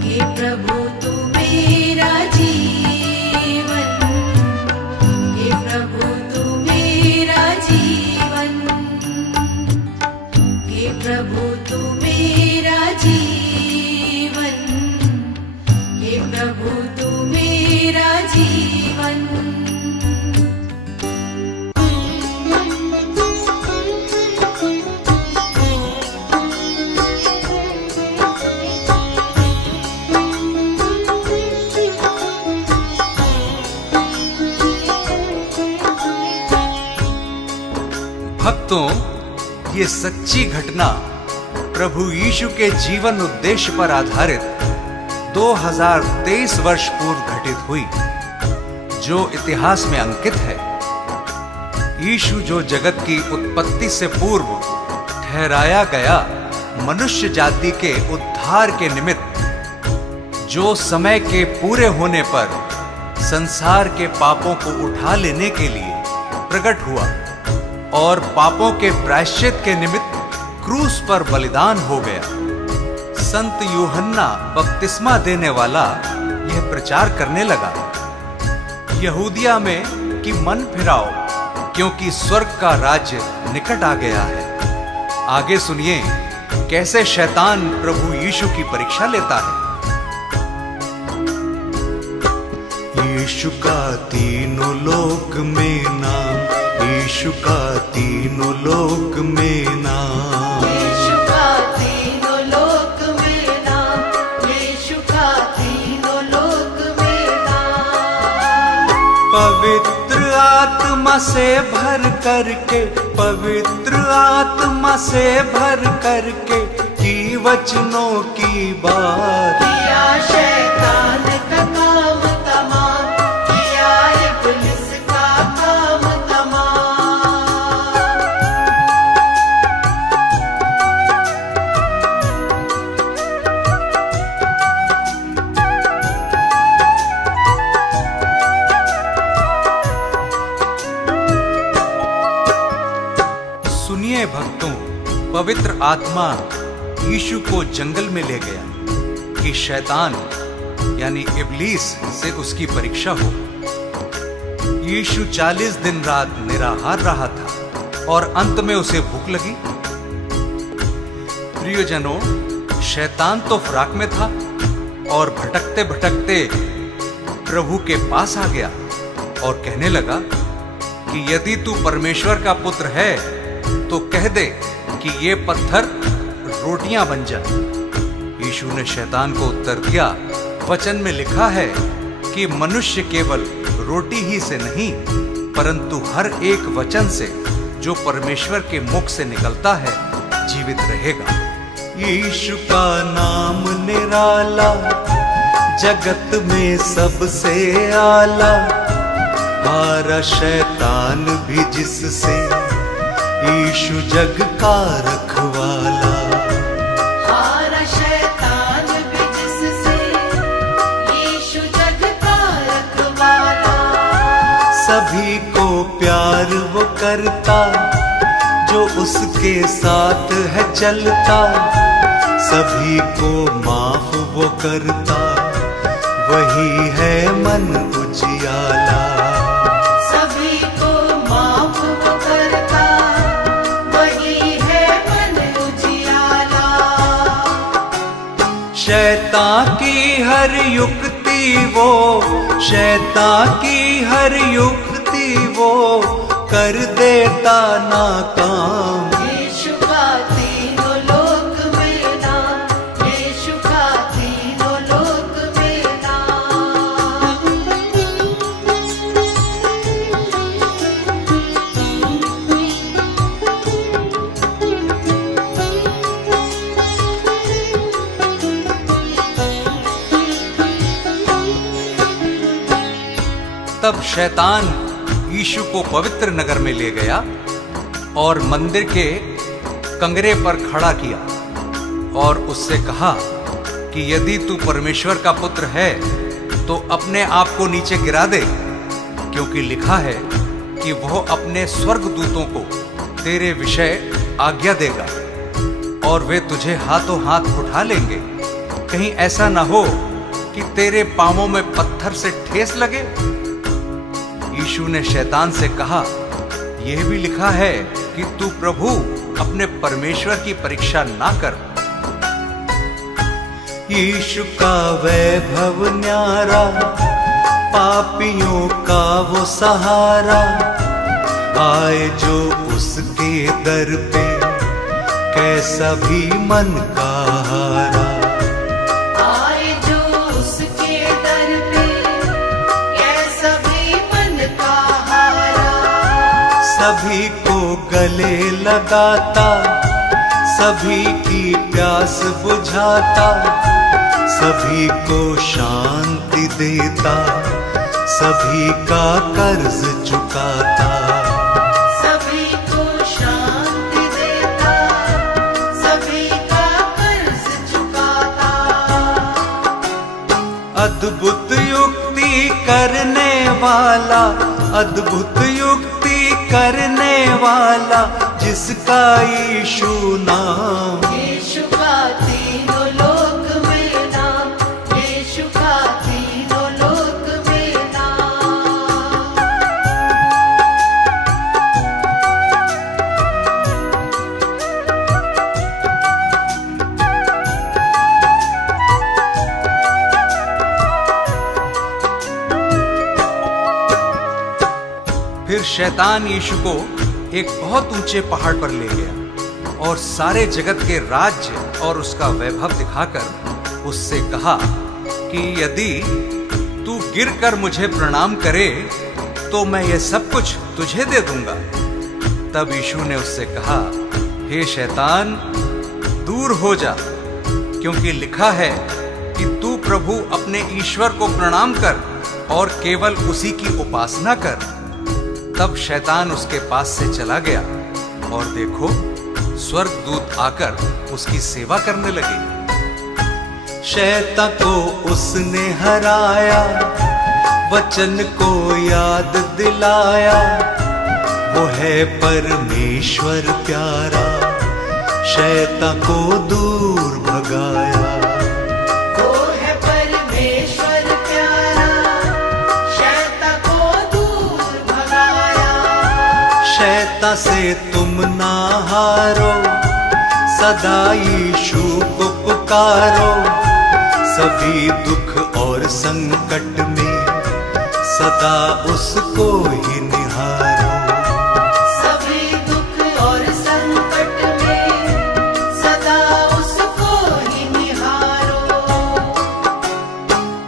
हे प्रभु तू मेरा जीवन, हे प्रभु तू मेरा जीवन, हे प्रभु तू मेरा जीवन, हे प्रभु तू मेरा जीवन। भक्तों, ये सच्ची घटना प्रभु यीशु के जीवन उद्देश्य पर आधारित 2023 वर्ष पूर्व घटित हुई, जो इतिहास में अंकित है। यीशु जो जगत की उत्पत्ति से पूर्व ठहराया गया मनुष्य जाति के उद्धार के निमित्त, जो समय के पूरे होने पर संसार के पापों को उठा लेने के लिए प्रकट हुआ और पापों के प्रायश्चित के निमित्त क्रूस पर बलिदान हो गया। संत यूहन्ना बपतिस्मा देने वाला यह प्रचार करने लगा, यहूदिया में कि मन फिराओ, क्योंकि स्वर्ग का राज्य निकट आ गया है। आगे सुनिए कैसे शैतान प्रभु यीशु की परीक्षा लेता है। यीशु का तीनों लोक में नाम, यीशु का तीनों लोक में नाम, यीशु का तीनों लोक में नाम, यीशु का तीनों लोक में नाम। पवित्र आत्मा से भर करके, पवित्र आत्मा से भर करके की वचनों की बात, किया शैतान का काम तमाम, किया इब्लिस का काम तमाम। सुनिए भक्तों, पवित्र आत्मा यीशु को जंगल में ले गया कि शैतान यानी इब्लीस से उसकी परीक्षा हो। यीशु 40 दिन रात निराहार रहा था और अंत में उसे भूख लगी। प्रियजनों, शैतान तो फराक में था और भटकते भटकते प्रभु के पास आ गया और कहने लगा कि यदि तू परमेश्वर का पुत्र है तो कह दे कि ये पत्थर रोटियां बन जाए। यीशु ने शैतान को उत्तर दिया, वचन में लिखा है कि मनुष्य केवल रोटी ही से नहीं परंतु हर एक वचन से जो परमेश्वर के मुख से निकलता है जीवित रहेगा। यीशु का नाम निराला, जगत में सबसे आला, हारा शैतान भी जिससे, यीशु जग का रखवाला। हारा शैतान भी जिससे, यीशु जग का रखवाला। सभी को प्यार वो करता जो उसके साथ है चलता, सभी को माफ वो करता वही है मन उजियाला। सभी को माफ वो करता वही है मन उजियाला। शैतान की हर युक्ति वो, शैतान की हर युक्ति वो कर देता नाकाम। यीशु का तीनों लोक में नाम, यीशु का तीनों लोक में नाम। तब शैतान यीशु को पवित्र नगर में ले गया और मंदिर के कंगरे पर खड़ा किया और उससे कहा कि यदि तू परमेश्वर का पुत्र है तो अपने आप को नीचे गिरा दे, क्योंकि लिखा है कि वह अपने स्वर्गदूतों को तेरे विषय आज्ञा देगा और वे तुझे हाथों हाथ उठा लेंगे। कहीं ऐसा ना हो कि तेरे पांवों में पत्थर से ठेस लगे। यीशु ने शैतान से कहा, यह भी लिखा है कि तू प्रभु अपने परमेश्वर की परीक्षा ना कर। यीशु का वैभव न्यारा, पापियों का वो सहारा, आए जो उसके दर पे, कैसा भी मन का हारा। आए जो उसके दर पे, कैसा भी मन का हारा। सभी को गले लगाता, सभी की प्यास बुझाता, सभी को शांति देता, सभी का कर्ज चुकाता। सभी को शांति देता, सभी का कर्ज चुकाता। अद्भुत युक्ति करने वाला, अद्भुत युक्ति करने वाला, जिसका यीशु नाम। यीशु का तीनों लोक में नाम, यीशु का तीनों लोक में नाम। फिर शैतान यीशु को एक बहुत ऊंचे पहाड़ पर ले गया और सारे जगत के राज्य और उसका वैभव दिखाकर उससे कहा कि यदि तू गिरकर मुझे प्रणाम करे तो मैं ये सब कुछ तुझे दे दूंगा। तब यीशु ने उससे कहा, हे शैतान, दूर हो जा, क्योंकि लिखा है कि तू प्रभु अपने ईश्वर को प्रणाम कर और केवल उसी की उपासना कर। तब शैतान उसके पास से चला गया और देखो, स्वर्गदूत आकर उसकी सेवा करने लगे। शैतान को उसने हराया, वचन को याद दिलाया, वो है परमेश्वर प्यारा, शैतान को दूर भगाया। वो है परमेश्वर प्यारा, शैतान को दूर भगाया। शैतान से तुम ना हारो, सदा यीशु को पुकारो, सभी दुख और संकट में सदा उसको ही निहारो। सभी दुख और संकट में सदा उसको ही निहारो।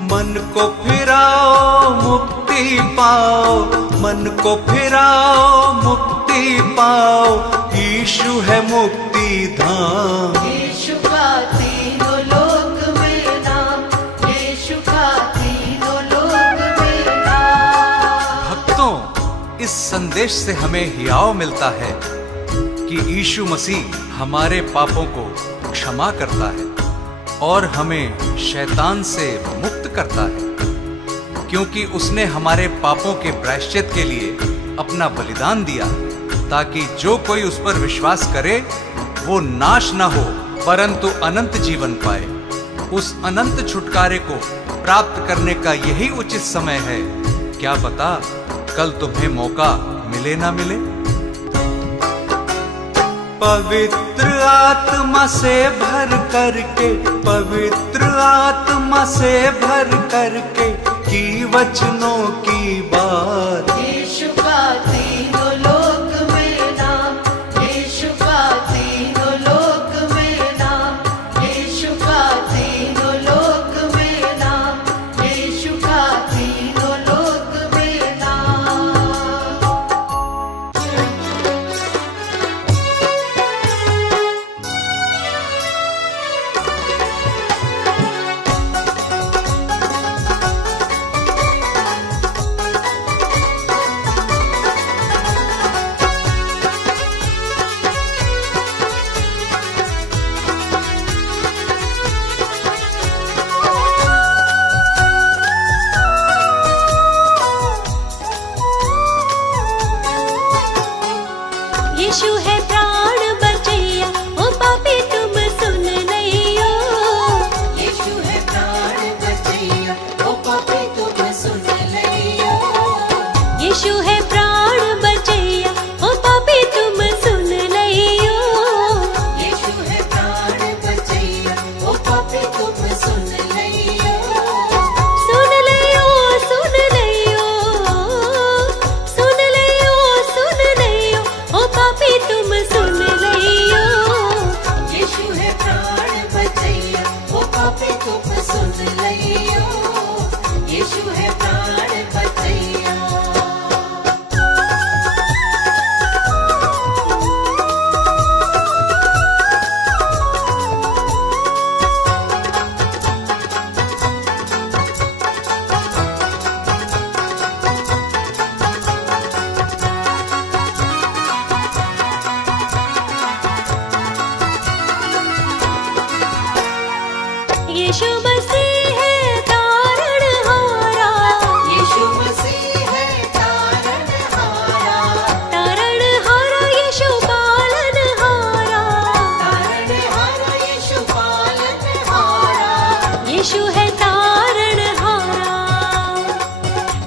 मन को फिराओ मुक्ति पाओ, मन को फिराओ मुक्ति पाओ, यीशु है मुक्ति धाम। यीशु का तीनों लोक में नाम, यीशु का तीनों लोक में नाम। भक्तों, इस संदेश से हमें हियाव मिलता है कि यीशु मसीह हमारे पापों को क्षमा करता है और हमें शैतान से मुक्त करता है, क्योंकि उसने हमारे पापों के प्रायश्चित के लिए अपना बलिदान दिया, ताकि जो कोई उस पर विश्वास करे वो नाश न हो परंतु अनंत जीवन पाए। उस अनंत छुटकारे को प्राप्त करने का यही उचित समय है। क्या पता कल तुम्हें मौका मिले ना मिले। पवित्र आत्मा से भर करके, पवित्र आत्मा से भर करके की वचनों की बात। यीशु का तीनों लोक में नाम, यीशु का तीनों लोक में नाम, यीशु का तीनों लोक में नाम, यीशु का तीनों लोक में नाम।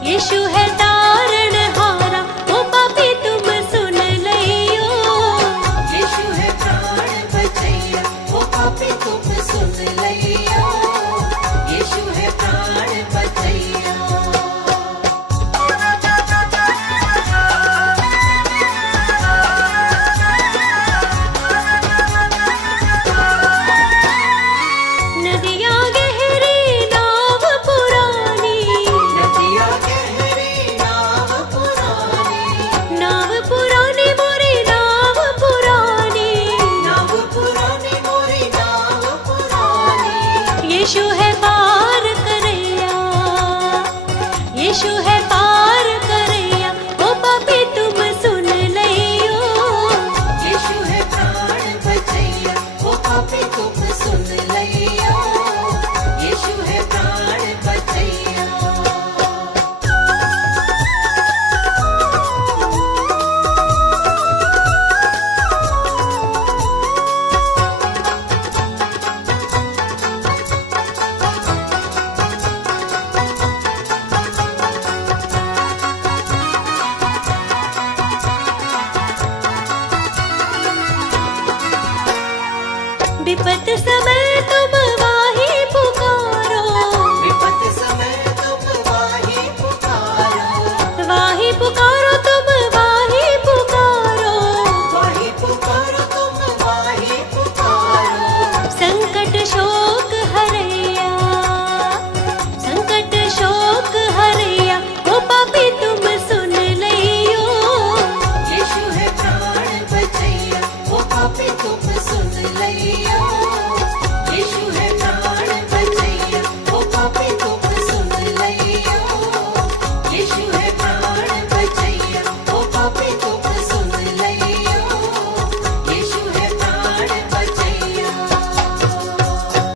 यीशु